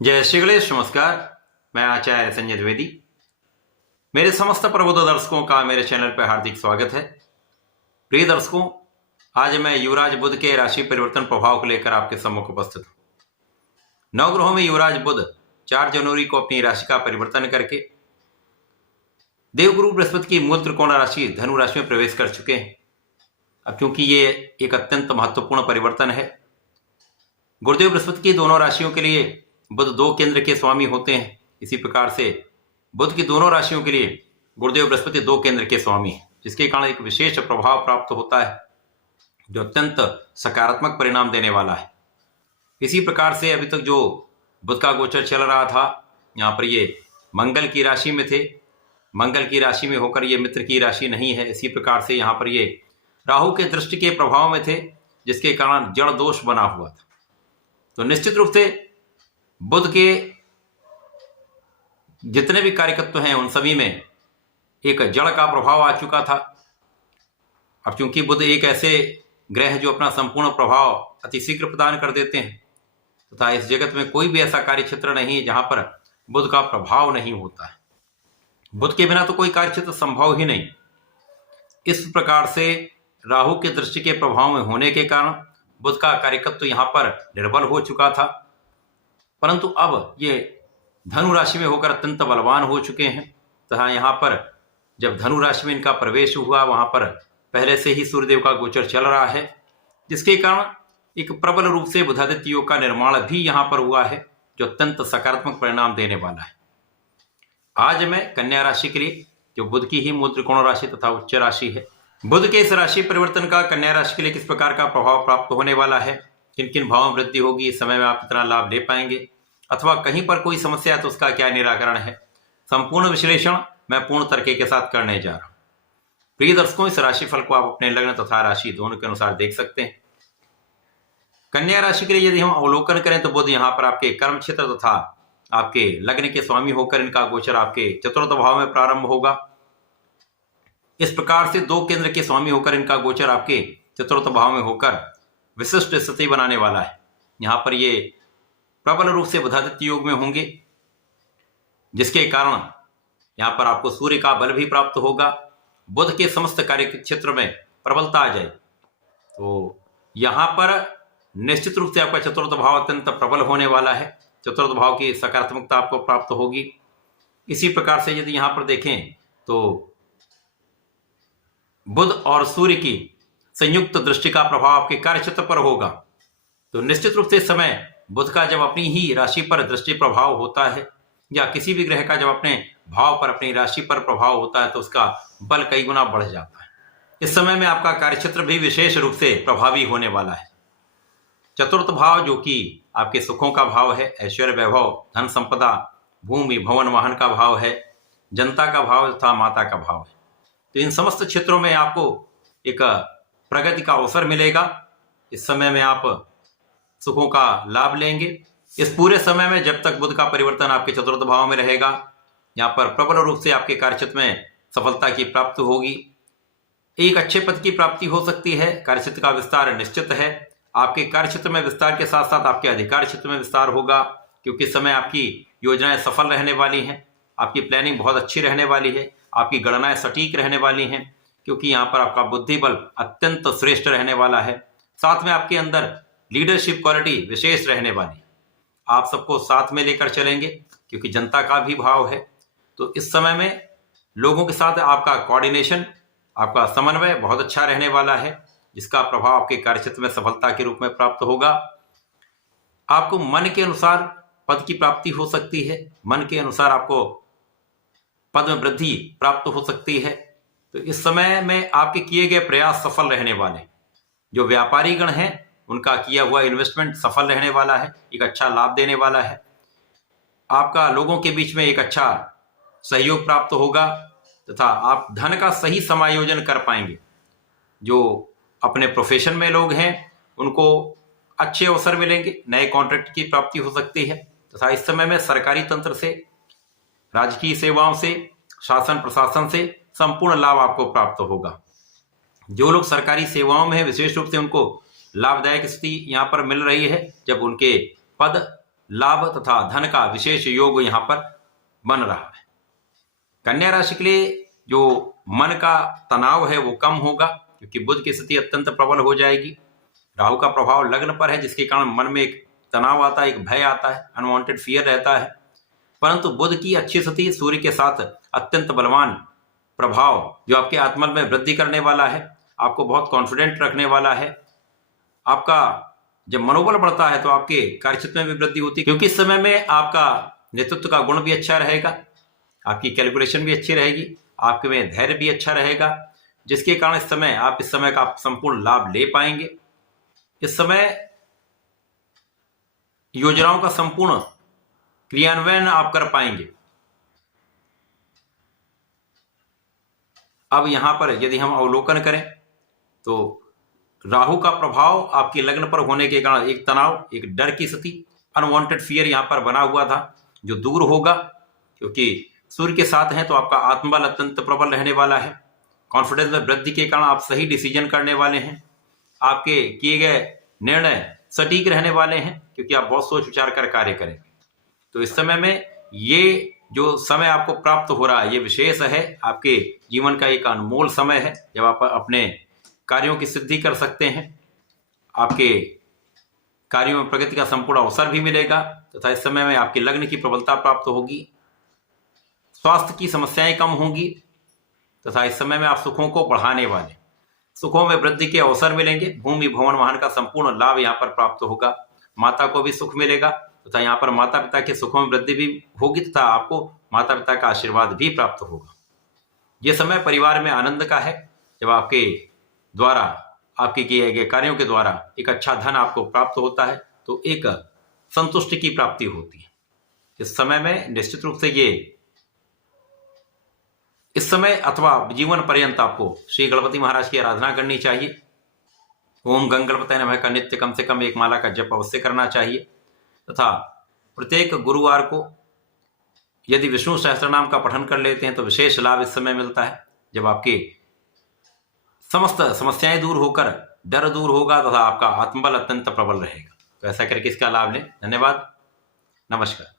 जय श्री गणेश। नमस्कार, मैं आचार्य संजय द्विवेदी। मेरे समस्त प्रबुद्ध दर्शकों का मेरे चैनल पर हार्दिक स्वागत है। प्रिय दर्शकों, आज मैं युवराज बुध के राशि परिवर्तन प्रभाव को लेकर आपके सम्मुख उपस्थित हूँ। नवग्रहों में युवराज बुध 4 जनवरी को अपनी राशि का परिवर्तन करके देवगुरु बृहस्पति की मूल त्रिकोण राशि धनु राशि में प्रवेश कर चुके हैं। अब क्योंकि ये एक अत्यंत महत्वपूर्ण परिवर्तन है, गुरुदेव बृहस्पति की दोनों राशियों के लिए बुध 2 केंद्र के स्वामी होते हैं। इसी प्रकार से बुध की दोनों राशियों के लिए गुरुदेव बृहस्पति 2 केंद्र के स्वामी हैं, जिसके कारण एक विशेष प्रभाव प्राप्त होता है जो अत्यंत सकारात्मक परिणाम देने वाला है। इसी प्रकार से अभी तक जो बुध का गोचर चल रहा था, यहाँ पर ये मंगल की राशि में थे, मंगल की राशि में होकर ये मित्र की राशि नहीं है। इसी प्रकार से यहाँ पर ये राहु के दृष्टि के प्रभाव में थे, जिसके कारण जड़ दोष बना हुआ था। तो निश्चित रूप से बुध के जितने भी कार्यकत्व हैं उन सभी में एक जड़ का प्रभाव आ चुका था। अब क्योंकि बुध एक ऐसे ग्रह जो अपना संपूर्ण प्रभाव अति शीघ्र प्रदान कर देते हैं तथा इस जगत में कोई भी ऐसा कार्य क्षेत्र नहीं है जहां पर बुध का प्रभाव नहीं होता है। बुध के बिना तो कोई कार्य क्षेत्र संभव ही नहीं। इस प्रकार से राहु के दृष्टि के प्रभाव में होने के कारण बुध का कार्यकत्व यहाँ पर निर्बल हो चुका था, परंतु अब ये धनु राशि में होकर अत्यंत बलवान हो चुके हैं। तथा यहाँ पर जब धनु राशि में इनका प्रवेश हुआ, वहां पर पहले से ही सूर्यदेव का गोचर चल रहा है, जिसके कारण एक प्रबल रूप से बुधादित्य योग का निर्माण भी यहाँ पर हुआ है, जो अत्यंत सकारात्मक परिणाम देने वाला है। आज मैं कन्या राशि के लिए, जो बुध की ही मूल त्रिकोण राशि तथा उच्च राशि है, बुध के इस राशि परिवर्तन का कन्या राशि के लिए किस प्रकार का प्रभाव प्राप्त होने वाला है, किन किन भावों में वृद्धि होगी, इस समय में आप कितना लाभ ले पाएंगे, अथवा कहीं पर कोई समस्या है तो उसका क्या निराकरण है, संपूर्ण विश्लेषण मैं पूर्ण तरीके के साथ करने जा रहा हूं। प्रिय दर्शकों, इस राशिफल को आप अपने लग्न तथा राशि दोनों के अनुसार देख सकते हैं। कन्या राशि के लिए यदि हम अवलोकन करें तो बुध यहाँ पर आपके कर्म क्षेत्र तथा आपके लग्न के स्वामी होकर इनका गोचर आपके चतुर्थ भाव में प्रारंभ होगा। इस प्रकार से 2 केंद्र के स्वामी होकर इनका गोचर आपके चतुर्थ भाव में होकर विशिष्ट स्थिति बनाने वाला है। यहाँ पर ये प्रबल रूप से बुधादित्य योग में होंगे, जिसके कारण यहाँ पर आपको सूर्य का बल भी प्राप्त होगा। बुध के समस्त कार्य क्षेत्र में प्रबलता आ जाए तो यहाँ पर निश्चित रूप से आपका चतुर्थ भाव अत्यंत प्रबल होने वाला है। चतुर्थ भाव की सकारात्मकता आपको प्राप्त होगी। इसी प्रकार से यदि यहाँ पर देखें तो बुध और सूर्य की संयुक्त दृष्टि का प्रभाव आपके कार्य क्षेत्र पर होगा। तो निश्चित रूप से इस समय बुध का जब अपनी ही राशि पर दृष्टि प्रभाव होता है, या किसी भी ग्रह का जब अपने भाव पर अपनी राशि पर प्रभाव होता है, तो उसका बल कई गुना बढ़ जाता है। इस समय में आपका कार्य क्षेत्र भी विशेष रूप से प्रभावी होने वाला है। चतुर्थ भाव जो कि आपके सुखों का भाव है, ऐश्वर्य वैभव धन संपदा भूमि भवन वाहन का भाव है, जनता का भाव तथा माता का भाव है। तो इन समस्त क्षेत्रों में आपको एक प्रगति का अवसर मिलेगा। इस समय में आप सुखों का लाभ लेंगे। इस पूरे समय में जब तक बुध का परिवर्तन आपके चतुर्थ भाव में रहेगा, यहाँ पर प्रबल रूप से आपके कार्यक्षेत्र में सफलता की प्राप्ति होगी। एक अच्छे पद की प्राप्ति हो सकती है। कार्यक्षेत्र का विस्तार निश्चित है। आपके कार्यक्षेत्र में विस्तार के साथ साथ आपके अधिकार क्षेत्र में विस्तार होगा, क्योंकि इस समय आपकी योजनाएं सफल रहने वाली हैं, आपकी प्लानिंग बहुत अच्छी रहने वाली है, आपकी गणनाएं सटीक रहने वाली हैं, क्योंकि यहाँ पर आपका बुद्धि बल अत्यंत श्रेष्ठ रहने वाला है। साथ में आपके अंदर लीडरशिप क्वालिटी विशेष रहने वाली। आप सबको साथ में लेकर चलेंगे, क्योंकि जनता का भी भाव है। तो इस समय में लोगों के साथ आपका कोऑर्डिनेशन, आपका समन्वय बहुत अच्छा रहने वाला है, जिसका प्रभाव आपके कार्यक्षेत्र में सफलता के रूप में प्राप्त होगा। आपको मन के अनुसार पद की प्राप्ति हो सकती है, मन के अनुसार आपको पद में वृद्धि प्राप्त हो सकती है। तो इस समय में आपके किए गए प्रयास सफल रहने वाले। जो व्यापारी गण हैं उनका किया हुआ इन्वेस्टमेंट सफल रहने वाला है, एक अच्छा लाभ देने वाला है। आपका लोगों के बीच में एक अच्छा सहयोग प्राप्त होगा तथा आप धन का सही समायोजन कर पाएंगे। जो अपने प्रोफेशन में लोग हैं उनको अच्छे अवसर मिलेंगे, नए कॉन्ट्रैक्ट की प्राप्ति हो सकती है। तथा इस समय में सरकारी तंत्र से, राजकीय सेवाओं से, शासन प्रशासन से संपूर्ण लाभ आपको प्राप्त होगा। जो लोग सरकारी सेवाओं में हैं विशेष रूप से उनको लाभदायक स्थिति यहाँ पर मिल रही है, जब उनके पद लाभ तथा धन का विशेष योग यहाँ पर बन रहा है। कन्या राशि के लिए जो मन का तनाव है वो कम होगा, क्योंकि बुध की स्थिति अत्यंत प्रबल हो जाएगी। राहु का प्रभाव लग्न पर है, जिसके कारण मन में एक तनाव आता है, एक भय आता है, अनवांटेड फियर रहता है। परंतु बुध की अच्छी स्थिति सूर्य के साथ अत्यंत बलवान प्रभाव जो आपके आत्मबल में वृद्धि करने वाला है, आपको बहुत कॉन्फिडेंट रखने वाला है। आपका जब मनोबल बढ़ता है तो आपके कार्यक्षेत्र में भी वृद्धि होती है, क्योंकि इस समय में आपका नेतृत्व का गुण भी अच्छा रहेगा, आपकी कैलकुलेशन भी अच्छी रहेगी, आपके में धैर्य भी अच्छा रहेगा, जिसके कारण इस समय का संपूर्ण लाभ ले पाएंगे। इस समय योजनाओं का संपूर्ण क्रियान्वयन आप कर पाएंगे। अब यहां पर यदि हम अवलोकन करें तो राहु का प्रभाव आपके लग्न पर होने के कारण एक तनाव, एक डर की स्थिति, अनवांटेड फियर यहां पर बना हुआ था, जो दूर होगा, क्योंकि सूर्य के साथ हैं तो आपका आत्मबल अत्यंत प्रबल रहने वाला है। कॉन्फिडेंस में वृद्धि के कारण आप सही डिसीजन करने वाले हैं, आपके किए गए निर्णय सटीक रहने वाले हैं, क्योंकि आप बहुत सोच विचार कर कार्य करेंगे। तो इस समय में ये जो समय आपको प्राप्त हो रहा है ये विशेष है, आपके जीवन का एक अनमोल समय है, जब आप अपने कार्यों की सिद्धि कर सकते हैं, आपके कार्यों में प्रगति का संपूर्ण अवसर भी मिलेगा, तथा इस समय में आपके लग्न की प्रबलता प्राप्त होगी, स्वास्थ्य की समस्याएं कम होंगी, तथा इस समय में आप सुखों को बढ़ाने वाले, सुखों में वृद्धि के अवसर मिलेंगे। भूमि भवन वाहन का संपूर्ण लाभ यहाँ पर प्राप्त होगा, माता को भी सुख मिलेगा, तथा यहाँ पर माता पिता के सुखों में वृद्धि भी होगी, तथा आपको माता पिता का आशीर्वाद भी प्राप्त होगा। ये समय परिवार में आनंद का है, जब आपके द्वारा, आपके किए गए कार्यों के द्वारा एक अच्छा धन आपको प्राप्त होता है, तो एक संतुष्टि की प्राप्ति होती है। इस समय में निश्चित रूप से इस समय अथवा जीवन पर्यंत आपको श्री गणपति महाराज की आराधना करनी चाहिए। ओम गंग गणपतये नमः का नित्य कम से कम एक माला का जप अवश्य करना चाहिए, तथा प्रत्येक गुरुवार को यदि विष्णु सहस्त्रनाम का पठन कर लेते हैं तो विशेष लाभ इस समय मिलता है, जब आपके समस्त समस्याएं दूर होकर डर दूर होगा, तथा आपका आत्मबल अत्यंत प्रबल रहेगा। तो ऐसा करके इसका लाभ लें। धन्यवाद, नमस्कार।